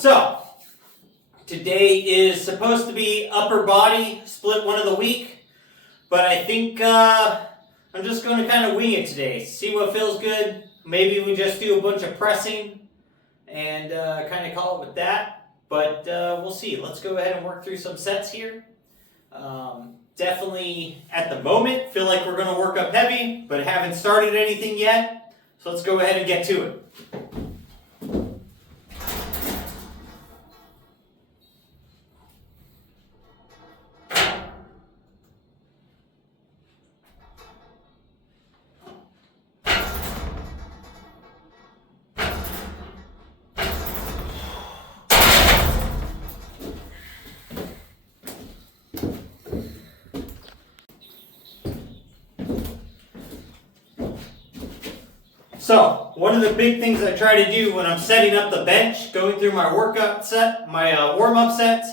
So, today is supposed to be upper body, split one of the week, but I think I'm just going to kind of wing it today, see what feels good. Maybe we just do a bunch of pressing and kind of call it with that, but we'll see. Let's go ahead and work through some sets here. Definitely, at the moment, feel like we're going to work up heavy, but haven't started anything yet, so let's go ahead and get to it. So, one of the big things I try to do when I'm setting up the bench, going through my workout set, my warm-up sets,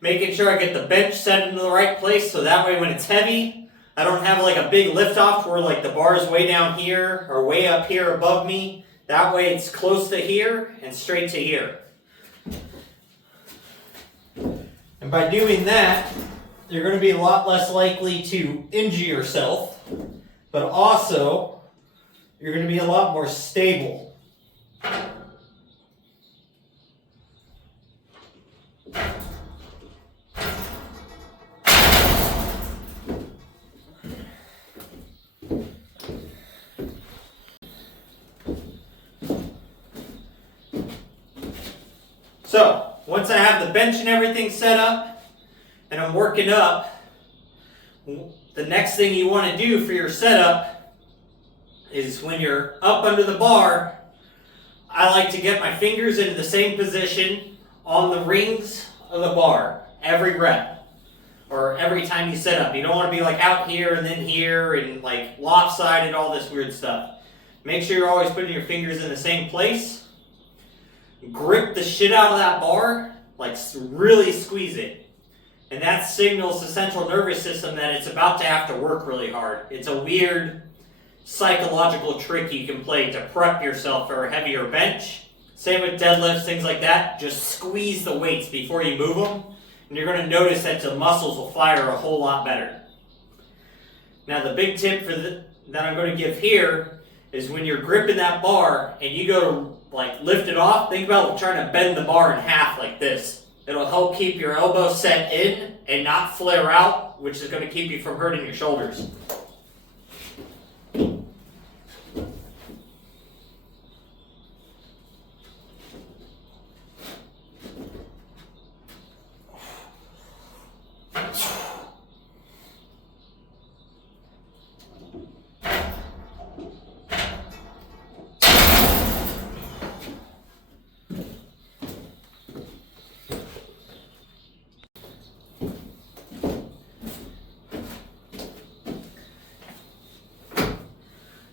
making sure I get the bench set into the right place so that way when it's heavy, I don't have like a big lift off where like the bar is way down here or way up here above me. That way it's close to here and straight to here. And by doing that, you're going to be a lot less likely to injure yourself, but also you're going to be a lot more stable. So, once I have the bench and everything set up, and I'm working up, the next thing you want to do for your setup is when you're up under the bar, I like to get my fingers into the same position on the rings of the bar every rep or every time you set up. You don't want to be like out here and then here and like lopsided, all this weird stuff. Make sure you're always putting your fingers in the same place. Grip the shit out of that bar, like really squeeze it. And that signals the central nervous system that it's about to have to work really hard. It's a weird psychological trick you can play to prep yourself for a heavier bench. Same with deadlifts, things like that. Just squeeze the weights before you move them, and you're going to notice that the muscles will fire a whole lot better. Now the big tip that I'm going to give here is when you're gripping that bar and you go to like lift it off, think about trying to bend the bar in half like this. It'll help keep your elbow set in and not flare out, which is going to keep you from hurting your shoulders.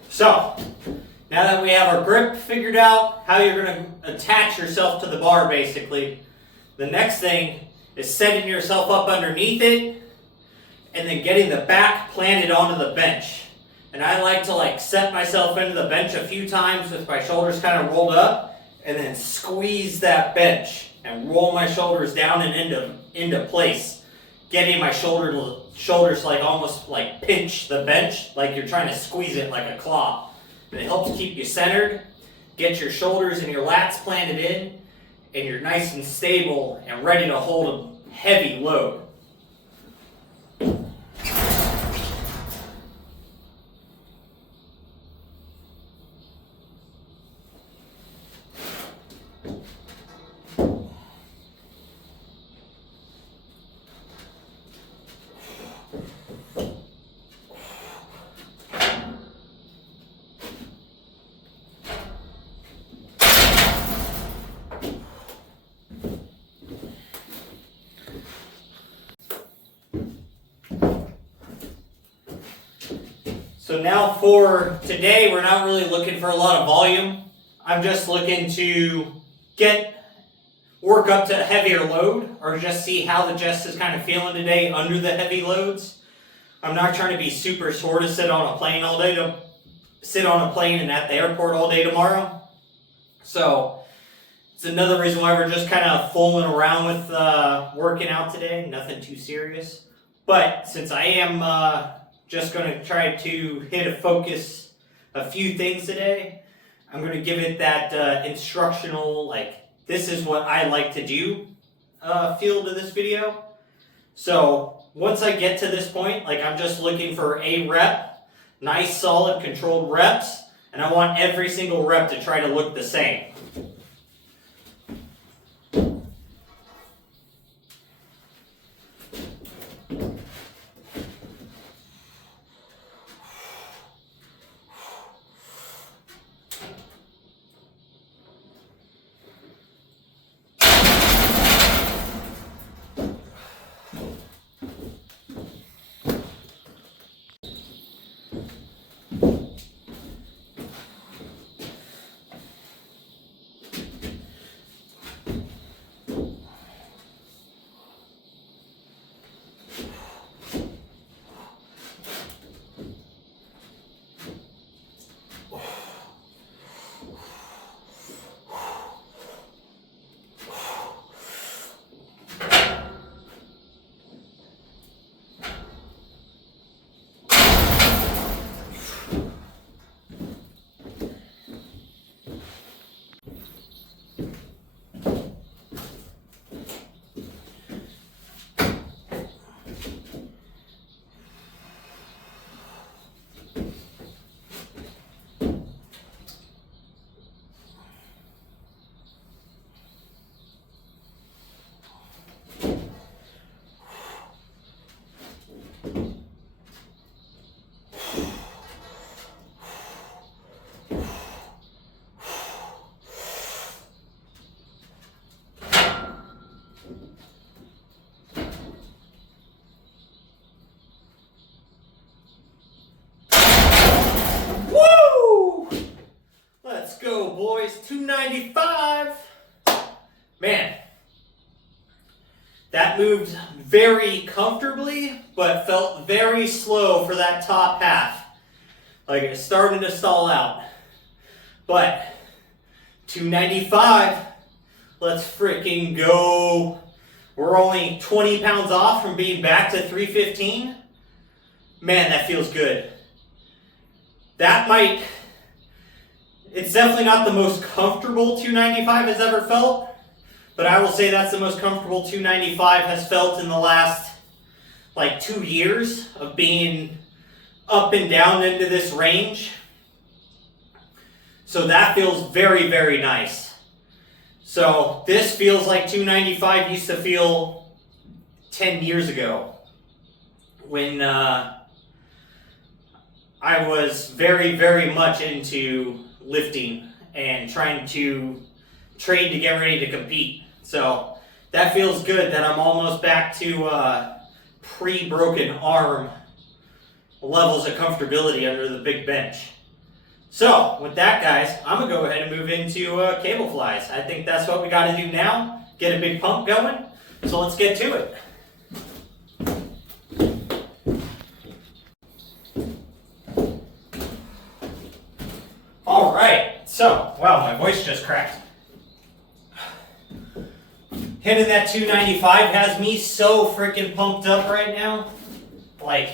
So, now that we have our grip figured out, how you're going to attach yourself to the bar basically, the next thing is setting yourself up underneath it and then getting the back planted onto the bench. And I like to set myself into the bench a few times with my shoulders kind of rolled up and then squeeze that bench and roll my shoulders down and into place. Getting my shoulders almost pinch the bench, like you're trying to squeeze it like a claw. And it helps keep you centered, get your shoulders and your lats planted in, and you're nice and stable and ready to hold a heavy load. So now for today, we're not really looking for a lot of volume. I'm just looking to work up to a heavier load or just see how the chest is kind of feeling today under the heavy loads. I'm not trying to be super sore to sit on a plane all day, and at the airport all day tomorrow. So It's another reason why we're just kind of fooling around with working out today. Nothing too serious. But since I am just going to try to hit a few things today, I'm going to give it that instructional, like, this is what I like to do feel to this video. So once I get to this point, like, I'm just looking for a rep, nice, solid, controlled reps, and I want every single rep to try to look the same. Let's go, boys. 295. Man, that moved very comfortably, but felt very slow for that top half. Like, it's starting to stall out. But 295, let's freaking go. We're only 20 pounds off from being back to 315. Man, that feels good. It's definitely not the most comfortable 295 has ever felt, but I will say that's the most comfortable 295 has felt in the last, 2 years of being up and down into this range. So that feels very, very nice. So this feels like 295 used to feel 10 years ago when I was very, very much into lifting and trying to train to get ready to compete. So that feels good that I'm almost back to pre-broken arm levels of comfortability under the big bench. So with that, guys, I'm gonna go ahead and move into cable flies. I think that's what we got to do now. Get a big pump going. So let's get to it. All right. So, wow, my voice just cracked. Hitting that 295 has me so freaking pumped up right now. Like,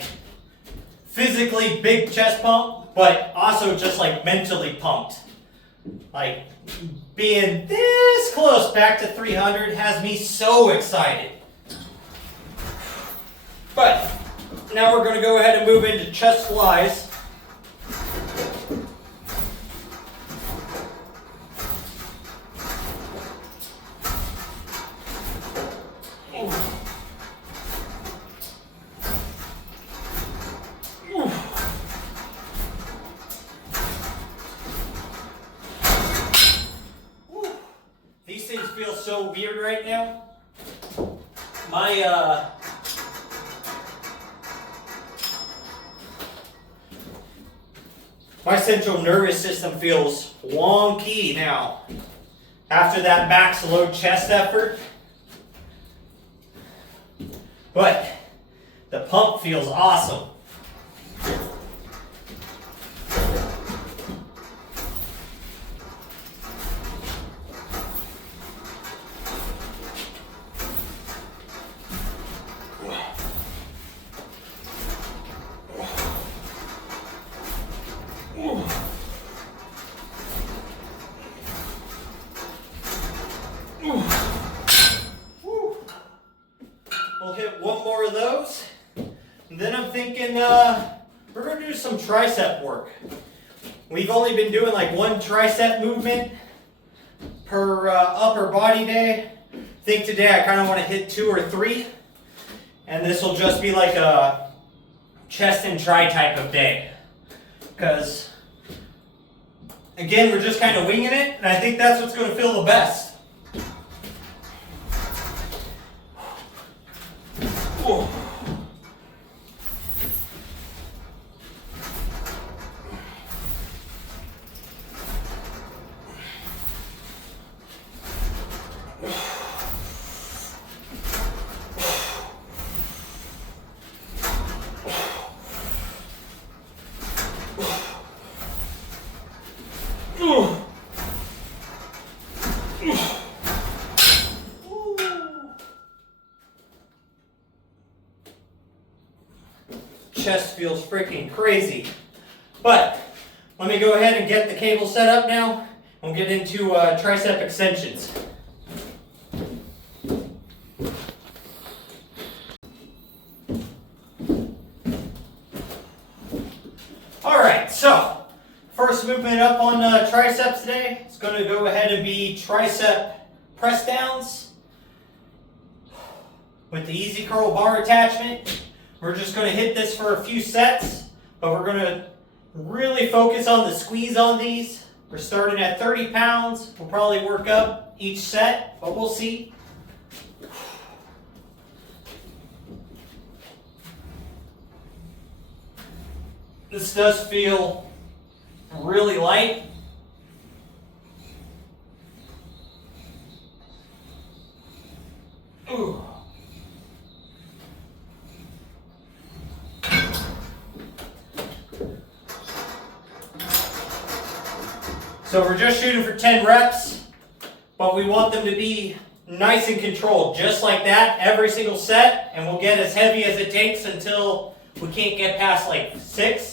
physically big chest pump, but also just mentally pumped. Like, being this close back to 300 has me so excited. But now we're going to go ahead and move into chest flies. These things feel so weird right now. My central nervous system feels wonky now. After that max load chest effort. But the pump feels awesome. We'll hit one more of those. And then I'm thinking we're going to do some tricep work. We've only been doing like one tricep movement per upper body day. I think today I kind of want to hit 2 or 3. And this will just be like a chest and tri type of day. Because, again, we're just kind of winging it. And I think that's what's going to feel the best. Whoa. Chest feels freaking crazy. But let me go ahead and get the cable set up now. We'll get into tricep extensions. Alright, so first movement up on triceps today is going to go ahead and be tricep press downs with the Easy Curl bar attachment. We're just going to hit this for a few sets, but we're going to really focus on the squeeze on these. We're starting at 30 pounds. We'll probably work up each set, but we'll see. This does feel really light. Ooh. So we're just shooting for 10 reps, but we want them to be nice and controlled, just like that, every single set, and we'll get as heavy as it takes until we can't get past like 6.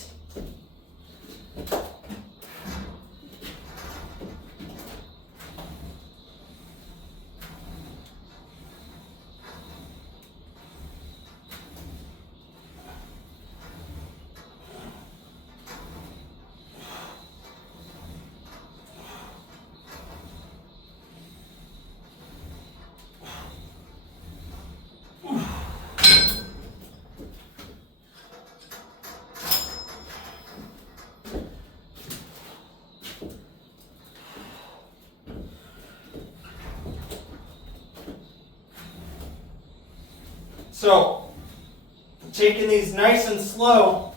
So, taking these nice and slow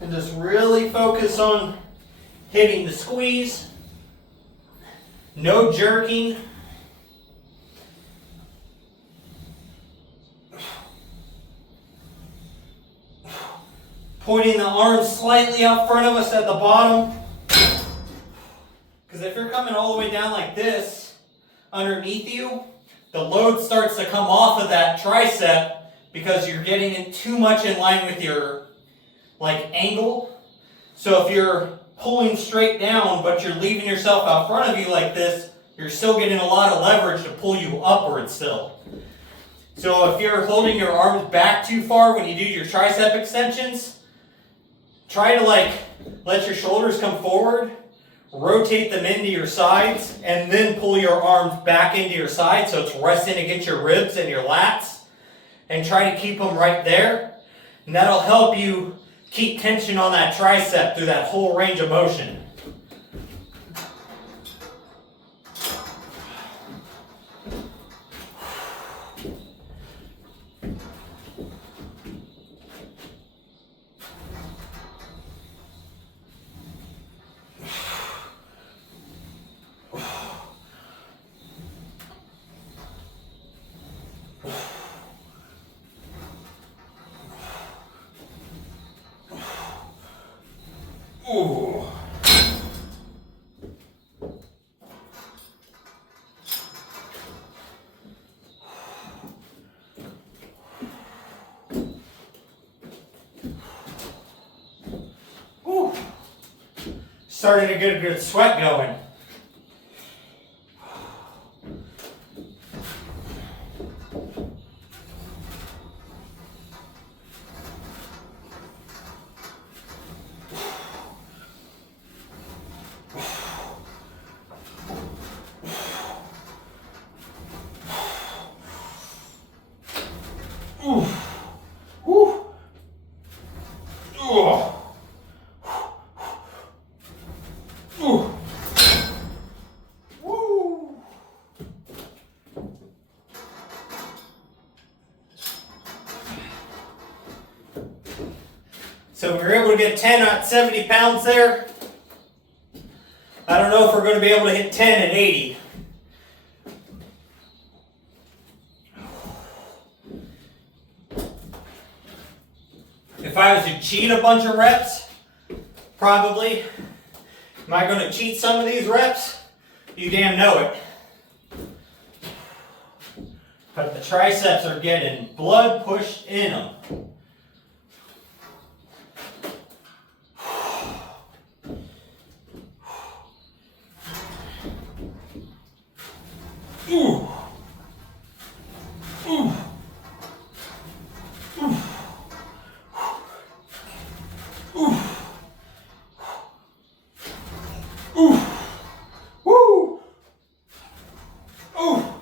and just really focus on hitting the squeeze, no jerking. Pointing the arms slightly out front of us at the bottom. Because if you're coming all the way down like this, underneath you, the load starts to come off of that tricep because you're getting it too much in line with your angle. So if you're pulling straight down but you're leaving yourself out front of you like this, you're still getting a lot of leverage to pull you upward still. So if you're holding your arms back too far when you do your tricep extensions, try to let your shoulders come forward, rotate them into your sides, and then pull your arms back into your sides so it's resting against your ribs and your lats. And try to keep them right there. And that'll help you keep tension on that tricep through that whole range of motion. Ooh. Ooh. Starting to get a good sweat going. Ooh. Woo. Ooh. Ooh. Woo. So we were able to get 10 at 70 pounds there. I don't know if we're going to be able to hit 10 at 80. If I was to cheat a bunch of reps, probably. Am I going to cheat some of these reps? You damn know it. But the triceps are getting blood pushed in them. Ooh. Ooh. Ooh. Ooh. Ooh. Woo. Ooh.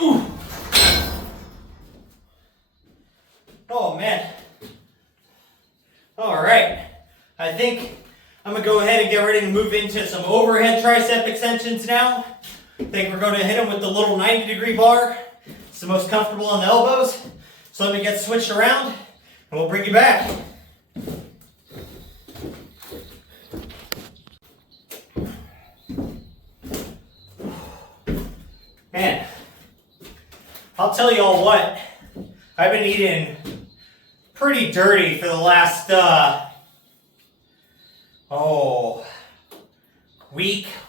Ooh. Oh man. All right. I think I'm going to go ahead and get ready to move into some overhead tricep extensions now. I think we're going to hit them with the little 90-degree bar. It's the most comfortable on the elbows. So let me get switched around and we'll bring you back. Man, I'll tell you all what, I've been eating pretty dirty for the last,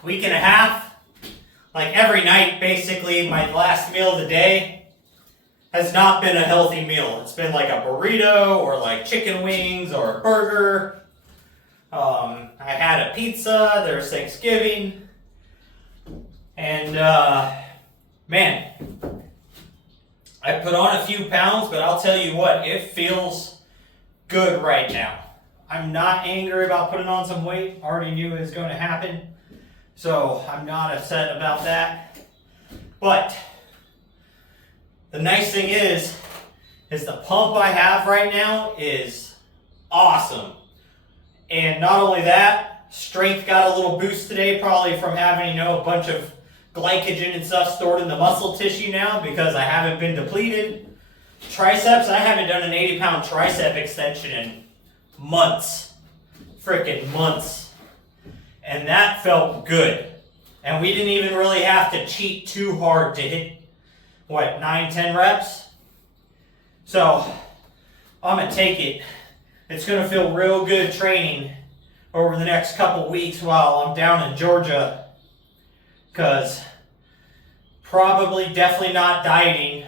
week and a half. Like every night, basically, my last meal of the day has not been a healthy meal. It's been like a burrito or like chicken wings or a burger. I had a pizza, there's Thanksgiving. And, man, I put on a few pounds, but I'll tell you what, it feels good right now. I'm not angry about putting on some weight. Already knew it was going to happen. So I'm not upset about that. But the nice thing is the pump I have right now is awesome. And not only that, strength got a little boost today, probably from having, a bunch of glycogen and stuff stored in the muscle tissue now because I haven't been depleted. Triceps, I haven't done an 80-pound tricep extension in months. Freaking months. And that felt good. And we didn't even really have to cheat too hard to hit, 9-10 reps? So, I'm going to take it. It's going to feel real good training over the next couple weeks while I'm down in Georgia. Because definitely not dieting.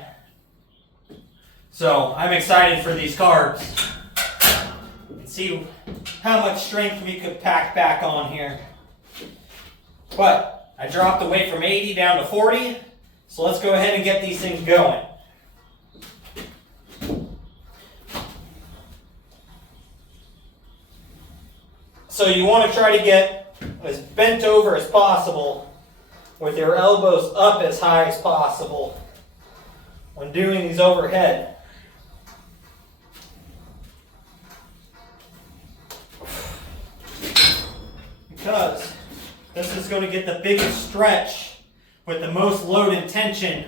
So, I'm excited for these carbs. Let's see how much strength we could pack back on here. But I dropped the weight from 80 down to 40. So let's go ahead and get these things going. So you want to try to get as bent over as possible with your elbows up as high as possible when doing these overhead. Because this is going to get the biggest stretch with the most load and tension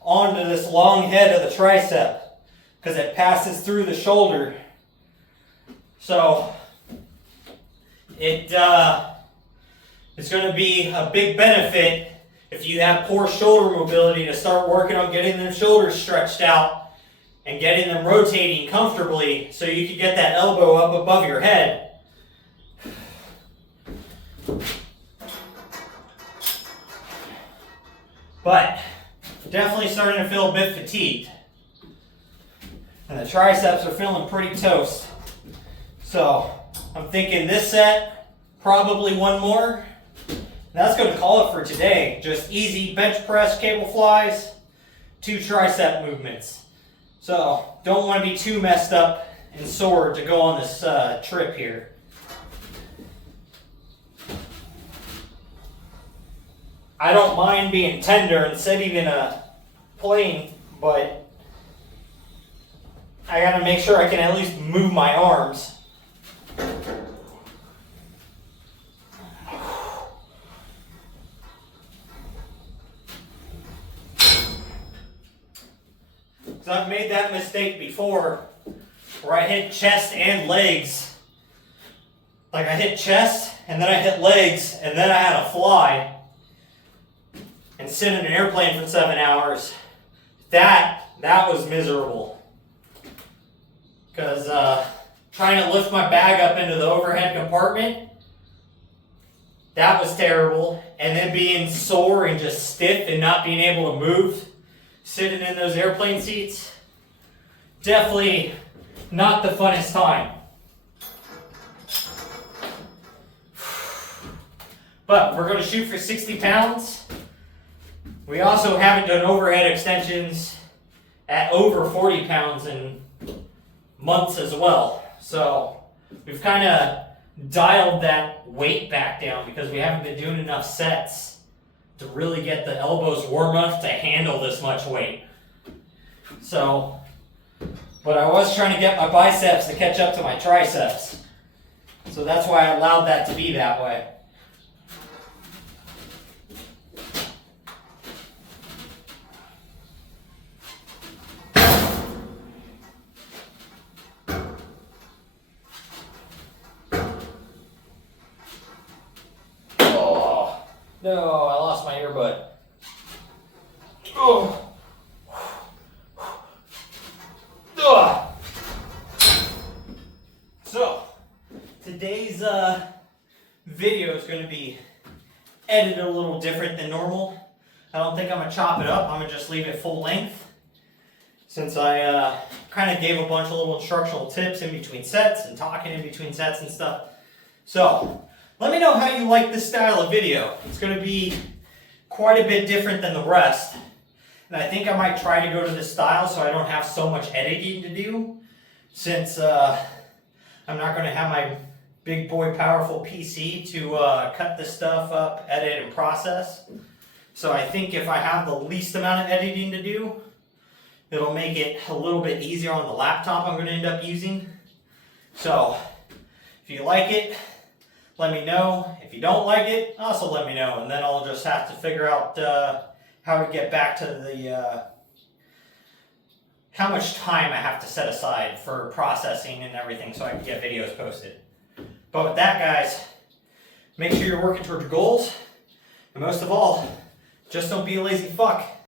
onto this long head of the tricep because it passes through the shoulder. So it's going to be a big benefit if you have poor shoulder mobility to start working on getting them shoulders stretched out and getting them rotating comfortably so you can get that elbow up above your head. But definitely starting to feel a bit fatigued. And the triceps are feeling pretty toast. So I'm thinking this set, probably one more. That's going to call it for today. Just easy bench press, cable flies, 2 tricep movements. So don't want to be too messed up and sore to go on this trip here. I don't mind being tender and sitting in a plane, but I gotta make sure I can at least move my arms. Because I've made that mistake before where I hit chest and legs. Like I hit chest and then I hit legs and then I had to fly and sit in an airplane for 7 hours. That was miserable. Because trying to lift my bag up into the overhead compartment, that was terrible. And then being sore and just stiff and not being able to move, sitting in those airplane seats, definitely not the funnest time. But we're going to shoot for 60 pounds. We also haven't done overhead extensions at over 40 pounds in months as well. So we've kind of dialed that weight back down because we haven't been doing enough sets to really get the elbows warm enough to handle this much weight. So, but I was trying to get my biceps to catch up to my triceps. So that's why I allowed that to be that way. No, I lost my earbud. Oh. Ugh. So, today's video is going to be edited a little different than normal. I don't think I'm going to chop it up. I'm going to just leave it full length. Since I kind of gave a bunch of little instructional tips in between sets and talking in between sets and stuff. So, let me know how you like this style of video. It's going to be quite a bit different than the rest. And I think I might try to go to this style so I don't have so much editing to do. Since I'm not going to have my big boy powerful PC to cut this stuff up, edit, and process. So I think if I have the least amount of editing to do, it'll make it a little bit easier on the laptop I'm going to end up using. So if you like it, let me know. If you don't like it, also let me know. And then I'll just have to figure out how to get back to the how much time I have to set aside for processing and everything so I can get videos posted. But with that, guys, make sure you're working towards your goals. And most of all, just don't be a lazy fuck.